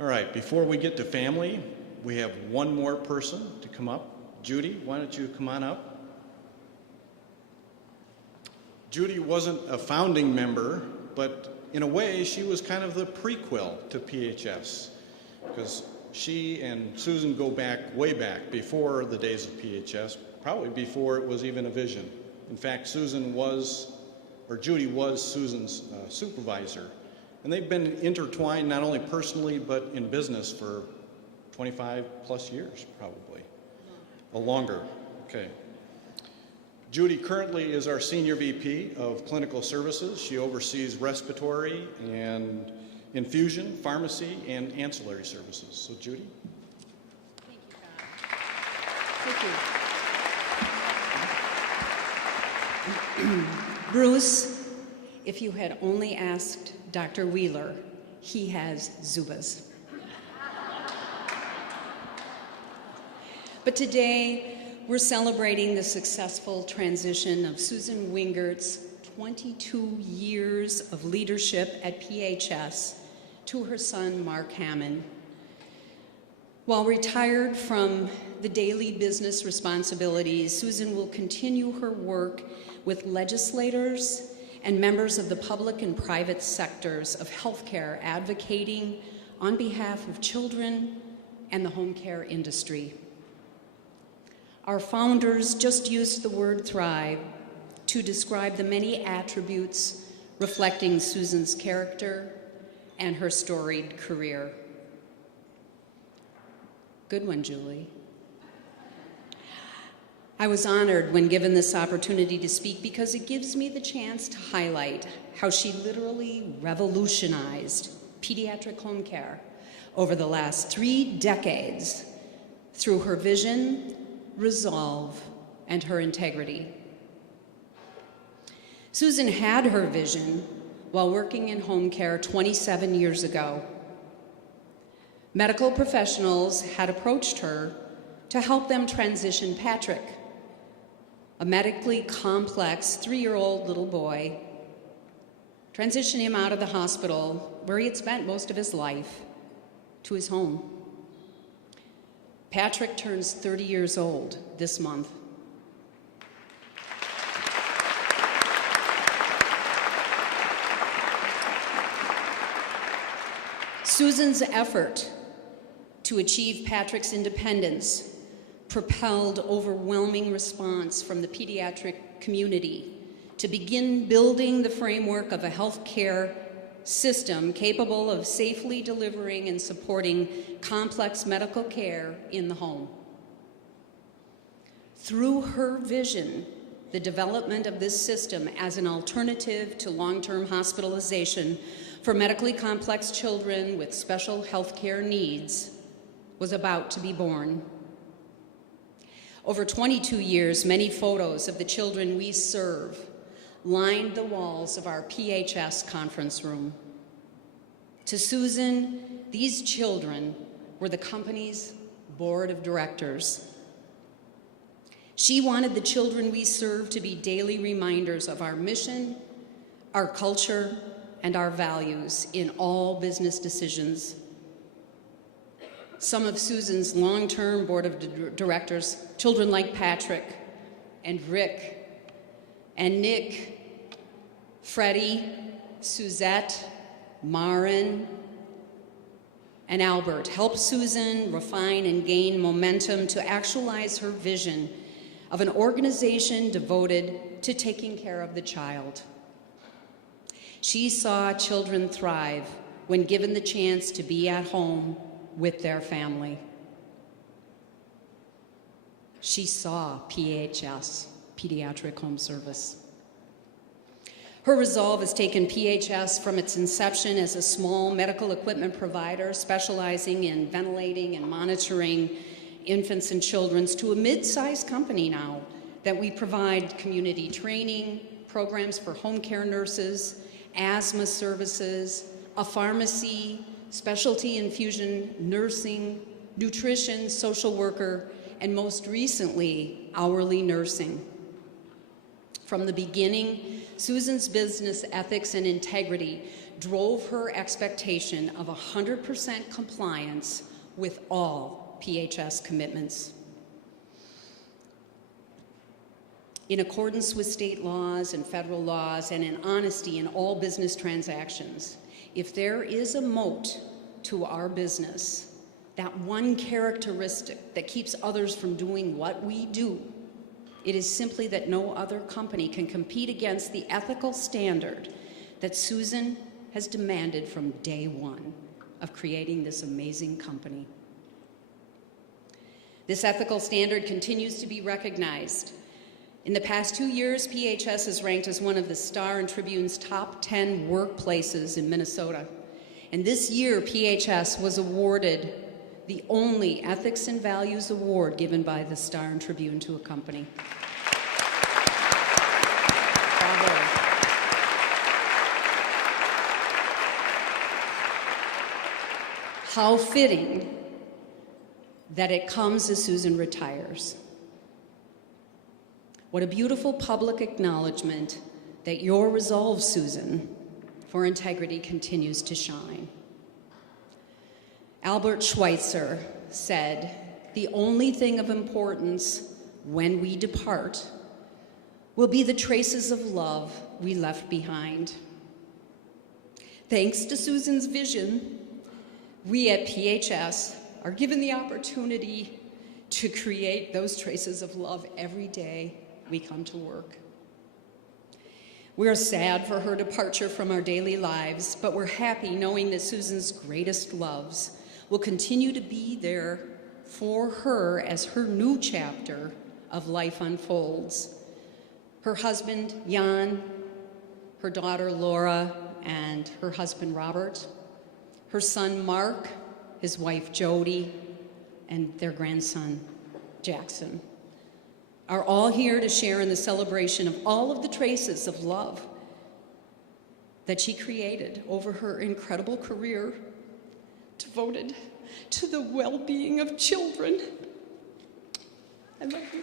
All right, before we get to family, we have one more person to come up. Judy, why don't you come on up? Judy wasn't a founding member, but in a way, she was kind of the prequel to PHS, because she and Susan go back, way back, before the days of PHS, probably before it was even a vision. In fact, Judy was Susan's supervisor. And they've been intertwined not only personally, but in business for 25 plus years, probably. Or longer. Okay. Judy currently is our Senior VP of Clinical Services. She oversees respiratory and infusion, pharmacy, and ancillary services. So, Judy? Thank you, God. Thank you. Bruce, if you had only asked Dr. Wheeler, he has Zubas. But today, we're celebrating the successful transition of Susan Wingert's 22 years of leadership at PHS to her son, Mark Hamman. While retired from the daily business responsibilities, Susan will continue her work with legislators and members of the public and private sectors of healthcare, advocating on behalf of children and the home care industry. Our founders just used the word thrive to describe the many attributes reflecting Susan's character and her storied career. Good one, Julie. I was honored when given this opportunity to speak because it gives me the chance to highlight how she literally revolutionized pediatric home care over the last 3 decades through her vision, resolve, and her integrity. Susan had her vision while working in home care 27 years ago. Medical professionals had approached her to help them transition Patrick, a medically complex 3-year-old little boy, transition him out of the hospital where he had spent most of his life to his home. Patrick turns 30 years old this month. Susan's effort to achieve Patrick's independence propelled overwhelming response from the pediatric community to begin building the framework of a healthcare system capable of safely delivering and supporting complex medical care in the home. Through her vision, the development of this system as an alternative to long-term hospitalization for medically complex children with special healthcare needs was about to be born. Over 22 years, many photos of the children we serve lined the walls of our PHS conference room. To Susan, these children were the company's board of directors. She wanted the children we serve to be daily reminders of our mission, our culture, and our values in all business decisions. Some of Susan's long-term board of directors, children like Patrick and Rick and Nick, Freddie, Suzette, Marin, and Albert, helped Susan refine and gain momentum to actualize her vision of an organization devoted to taking care of the child. She saw children thrive when given the chance to be at home with their family. She saw PHS, Pediatric Home Service. Her resolve has taken PHS from its inception as a small medical equipment provider specializing in ventilating and monitoring infants and children to a mid-sized company now that we provide community training, programs for home care nurses, asthma services, a pharmacy, specialty infusion, nursing, nutrition, social worker, and most recently, hourly nursing. From the beginning, Susan's business ethics and integrity drove her expectation of 100% compliance with all PHS commitments. In accordance with state laws and federal laws and in honesty in all business transactions, if there is a moat to our business, that one characteristic that keeps others from doing what we do, it is simply that no other company can compete against the ethical standard that Susan has demanded from day one of creating this amazing company. This ethical standard continues to be recognized. In the past 2 years, PHS is ranked as one of the Star and Tribune's top 10 workplaces in Minnesota. And this year, PHS was awarded the only Ethics and Values Award given by the Star and Tribune to a company. Bravo. How fitting that it comes as Susan retires. What a beautiful public acknowledgement that your resolve, Susan, for integrity continues to shine. Albert Schweitzer said, "The only thing of importance when we depart will be the traces of love we left behind." Thanks to Susan's vision, we at PHS are given the opportunity to create those traces of love every day we come to work. We are sad for her departure from our daily lives, but we're happy knowing that Susan's greatest loves will continue to be there for her as her new chapter of life unfolds. Her husband, Jan, her daughter, Laura, and her husband, Robert, her son, Mark, his wife, Jody, and their grandson, Jackson, are all here to share in the celebration of all of the traces of love that she created over her incredible career devoted to the well-being of children. I love you.